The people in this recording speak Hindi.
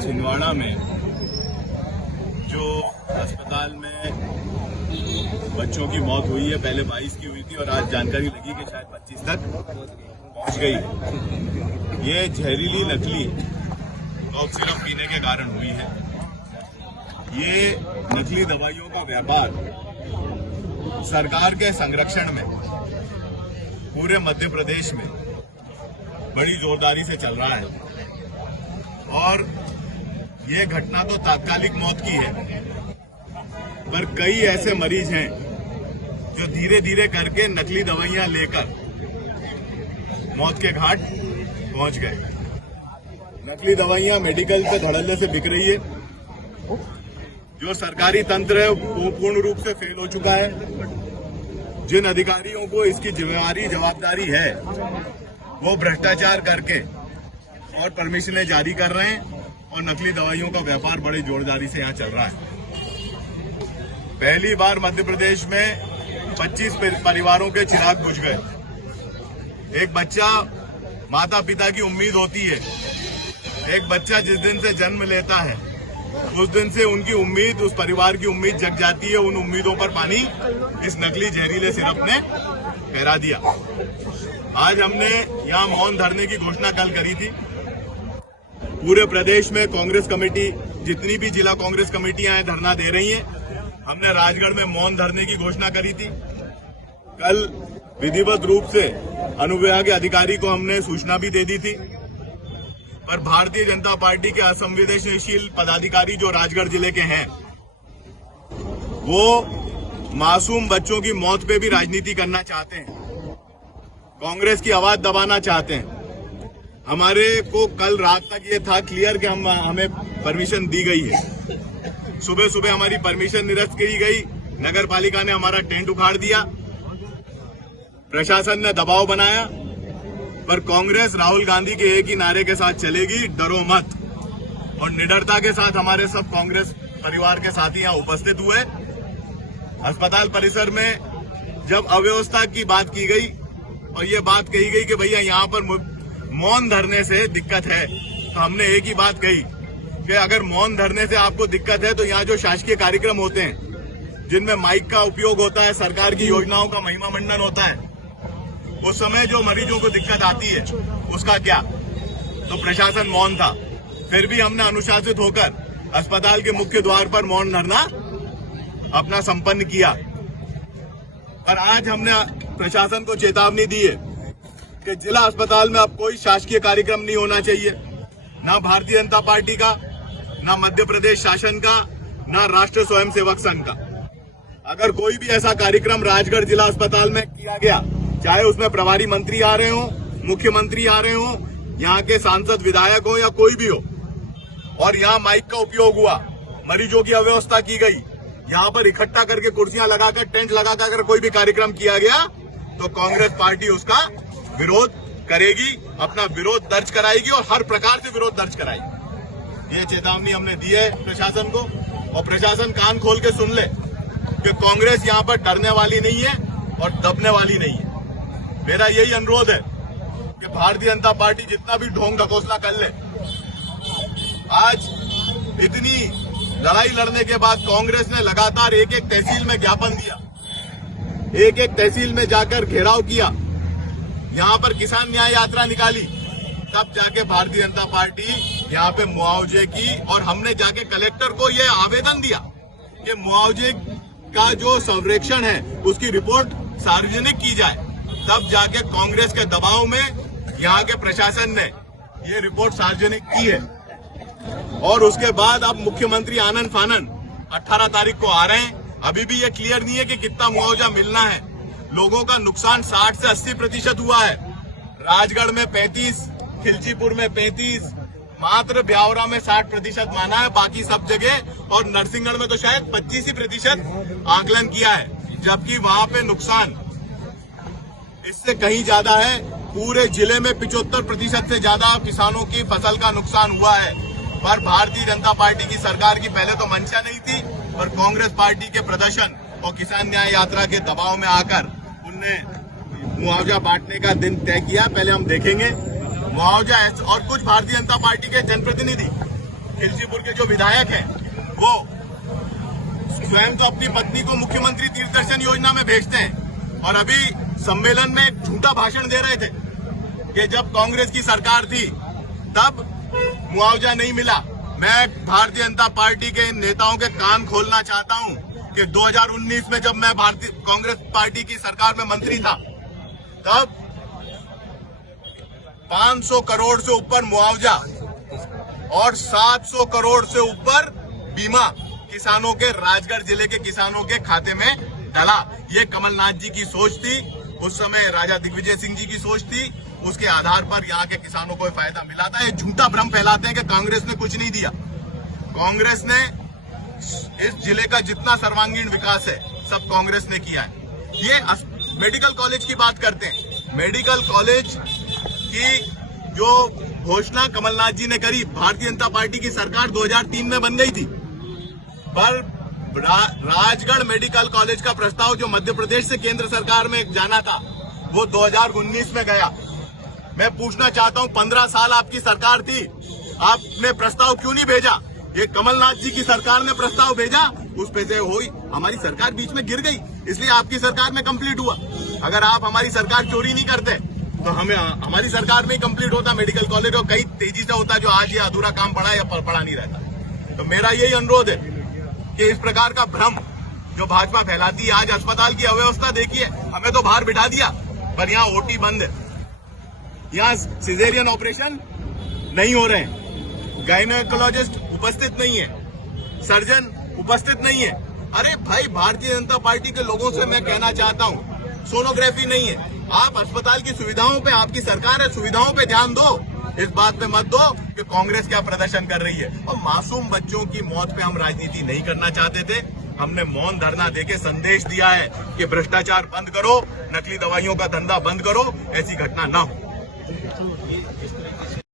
छिंदवाड़ा में जो अस्पताल में बच्चों की मौत हुई है, पहले 22 की हुई थी और आज जानकारी लगी कि शायद 25 तक पहुंच गई। ये जहरीली नकली कॉफ सिरप पीने के कारण हुई है। ये नकली दवाइयों का व्यापार सरकार के संरक्षण में पूरे मध्य प्रदेश में बड़ी जोरदारी से चल रहा है और ये घटना तो तात्कालिक मौत की है, पर कई ऐसे मरीज हैं जो धीरे धीरे करके नकली दवाइयां लेकर मौत के घाट पहुंच गए। नकली दवाइयां मेडिकल पे धड़ल्ले से बिक रही है। जो सरकारी तंत्र है वो पूर्ण रूप से फेल हो चुका है। जिन अधिकारियों को इसकी जवाबदारी है वो भ्रष्टाचार करके और परमिशनें जारी कर रहे हैं और नकली दवाइयों का व्यापार बड़ी जोरदारी से यहाँ चल रहा है। पहली बार मध्य प्रदेश में 25 परिवारों के चिराग बुझ गए। एक बच्चा, माता पिता की उम्मीद होती है, एक बच्चा जिस दिन से जन्म लेता है उस दिन से उनकी उम्मीद, उस परिवार की उम्मीद जग जाती है। उन उम्मीदों पर पानी इस नकली जहरीले सिरप ने फेरा दिया। आज हमने यहाँ मौन धरने की घोषणा कल करी थी। पूरे प्रदेश में कांग्रेस कमेटी, जितनी भी जिला कांग्रेस कमेटियां हैं, धरना दे रही हैं। हमने राजगढ़ में मौन धरने की घोषणा करी थी। कल विधिवत रूप से अनुविभाग के अधिकारी को हमने सूचना भी दे दी थी, पर भारतीय जनता पार्टी के असंवेदनशील पदाधिकारी जो राजगढ़ जिले के हैं वो मासूम बच्चों की मौत पे भी राजनीति करना चाहते हैं, कांग्रेस की आवाज दबाना चाहते हैं। हमारे को कल रात तक ये था क्लियर कि हमें परमिशन दी गई है। सुबह सुबह हमारी परमिशन निरस्त की गई। नगर पालिका ने हमारा टेंट उखाड़ दिया, प्रशासन ने दबाव बनाया, पर कांग्रेस राहुल गांधी के एक ही नारे के साथ चलेगी, डरो मत। और निडरता के साथ हमारे सब कांग्रेस परिवार के साथी यहाँ उपस्थित हुए। अस्पताल परिसर में जब अव्यवस्था की बात की गई और ये बात कही गई कि भैया यहाँ पर मौन धरने से दिक्कत है, तो हमने एक ही बात कही कि अगर मौन धरने से आपको दिक्कत है तो यहाँ जो शासकीय कार्यक्रम होते हैं जिनमें माइक का उपयोग होता है, सरकार की योजनाओं का महिमा मंडन होता है, उस समय जो मरीजों को दिक्कत आती है उसका क्या? तो प्रशासन मौन था। फिर भी हमने अनुशासित होकर अस्पताल के मुख्य द्वार पर मौन धरना अपना संपन्न किया। पर आज हमने प्रशासन को चेतावनी दी है कि जिला अस्पताल में अब कोई शासकीय कार्यक्रम नहीं होना चाहिए, ना भारतीय जनता पार्टी का, ना मध्य प्रदेश शासन का, ना राष्ट्रीय स्वयंसेवक संघ का। अगर कोई भी ऐसा कार्यक्रम राजगढ़ जिला अस्पताल में किया गया, चाहे उसमें प्रभारी मंत्री आ रहे हो, मुख्यमंत्री आ रहे हो, यहाँ के सांसद विधायक हो या कोई भी हो, और यहाँ माइक का उपयोग हुआ, मरीजों की अव्यवस्था की गई, यहाँ पर इकट्ठा करके कुर्सियां लगाकर, टेंट लगाकर अगर कोई भी कार्यक्रम किया गया तो कांग्रेस पार्टी उसका विरोध करेगी, अपना विरोध दर्ज कराएगी और हर प्रकार से विरोध दर्ज कराएगी। ये चेतावनी हमने दी है प्रशासन को, और प्रशासन कान खोल के सुन ले कि कांग्रेस यहाँ पर डरने वाली नहीं है और दबने वाली नहीं है। मेरा यही अनुरोध है कि भारतीय जनता पार्टी जितना भी ढोंग ढकोसला कर ले, आज इतनी लड़ाई लड़ने के बाद कांग्रेस ने लगातार एक एक तहसील में ज्ञापन दिया, एक एक तहसील में जाकर घेराव किया, यहाँ पर किसान न्याय यात्रा निकाली, तब जाके भारतीय जनता पार्टी यहाँ पे मुआवजे की, और हमने जाके कलेक्टर को ये आवेदन दिया कि मुआवजे का जो सर्वेक्षण है उसकी रिपोर्ट सार्वजनिक की जाए। तब जाके कांग्रेस के दबाव में यहाँ के प्रशासन ने ये रिपोर्ट सार्वजनिक की है। और उसके बाद अब मुख्यमंत्री आनन फानन 18 तारीख को आ रहे हैं। अभी भी ये क्लियर नहीं है कि कितना मुआवजा मिलना है। लोगों का नुकसान 60 से 80% हुआ है। राजगढ़ में 35, खिलचीपुर में 35, मात्र ब्यावरा में 60% माना है, बाकी सब जगह और नरसिंहगढ़ में तो शायद 25% आकलन किया है, जबकि वहां पे नुकसान इससे कहीं ज्यादा है। पूरे जिले में 75% से ज्यादा किसानों की फसल का नुकसान हुआ है। पर भारतीय जनता पार्टी की सरकार की पहले तो मंशा नहीं थी, पर कांग्रेस पार्टी के प्रदर्शन और किसान न्याय यात्रा के दबाव में आकर उनने मुआवजा बांटने का दिन तय किया। पहले हम देखेंगे मुआवजा। और कुछ भारतीय जनता पार्टी के जनप्रतिनिधि खिलचीपुर के जो विधायक हैं वो स्वयं तो अपनी पत्नी को मुख्यमंत्री तीर्थ दर्शन योजना में भेजते हैं और अभी सम्मेलन में एक झूठा भाषण दे रहे थे कि जब कांग्रेस की सरकार थी तब मुआवजा नहीं मिला। मैं भारतीय जनता पार्टी के नेताओं के कान खोलना चाहता हूं कि 2019 में जब मैं भारतीय कांग्रेस पार्टी की सरकार में मंत्री था तब 500 करोड़ से ऊपर मुआवजा और 700 करोड़ से ऊपर बीमा किसानों के, राजगढ़ जिले के किसानों के खाते में डला। ये कमलनाथ जी की सोच थी, उस समय राजा दिग्विजय सिंह जी की सोच थी। उसके आधार पर यहाँ के किसानों को फायदा मिला था। ये झूठा भ्रम फैलाते हैं कि कांग्रेस ने कुछ नहीं दिया। कांग्रेस ने इस जिले का जितना सर्वांगीण विकास है सब कांग्रेस ने किया है। ये मेडिकल कॉलेज की बात करते हैं। मेडिकल कॉलेज की जो घोषणा कमलनाथ जी ने करी, भारतीय जनता पार्टी की सरकार 2003 में बन गई थी, पर राजगढ़ मेडिकल कॉलेज का प्रस्ताव जो मध्य प्रदेश से केंद्र सरकार में जाना था वो 2019 में गया। मैं पूछना चाहता हूं, 15 साल आपकी सरकार थी, आपने प्रस्ताव क्यों नहीं भेजा? ये कमलनाथ जी की सरकार ने प्रस्ताव भेजा, उस पे से हुई हमारी सरकार बीच में गिर गई, इसलिए आपकी सरकार में कंप्लीट हुआ। अगर आप हमारी सरकार चोरी नहीं करते तो हमें हमारी सरकार में ही कंप्लीट होता मेडिकल कॉलेज, और कई तेजी से होता जो आज ये अधूरा काम पड़ा या पड़ा नहीं रहता। तो मेरा यही अनुरोध है कि इस प्रकार का भ्रम जो भाजपा फैलाती है, आज अस्पताल की अव्यवस्था देखिए, हमें तो बाहर बिठा दिया पर यहाँ ओटी बंद है, यहाँ सिजेरियन ऑपरेशन नहीं हो रहे हैं, गायनेकोलॉजिस्ट उपस्थित नहीं है, सर्जन उपस्थित नहीं है। अरे भाई, भारतीय जनता पार्टी के लोगों से मैं कहना चाहता हूँ, सोनोग्राफी नहीं है, आप अस्पताल की सुविधाओं पे, आपकी सरकार है, सुविधाओं पे ध्यान दो, इस बात पे मत दो कि कांग्रेस क्या प्रदर्शन कर रही है। और मासूम बच्चों की मौत पे हम राजनीति नहीं करना चाहते थे। हमने मौन धरना देके संदेश दिया है कि भ्रष्टाचार बंद करो, नकली दवाइयों का धंधा बंद करो, ऐसी घटना न हो।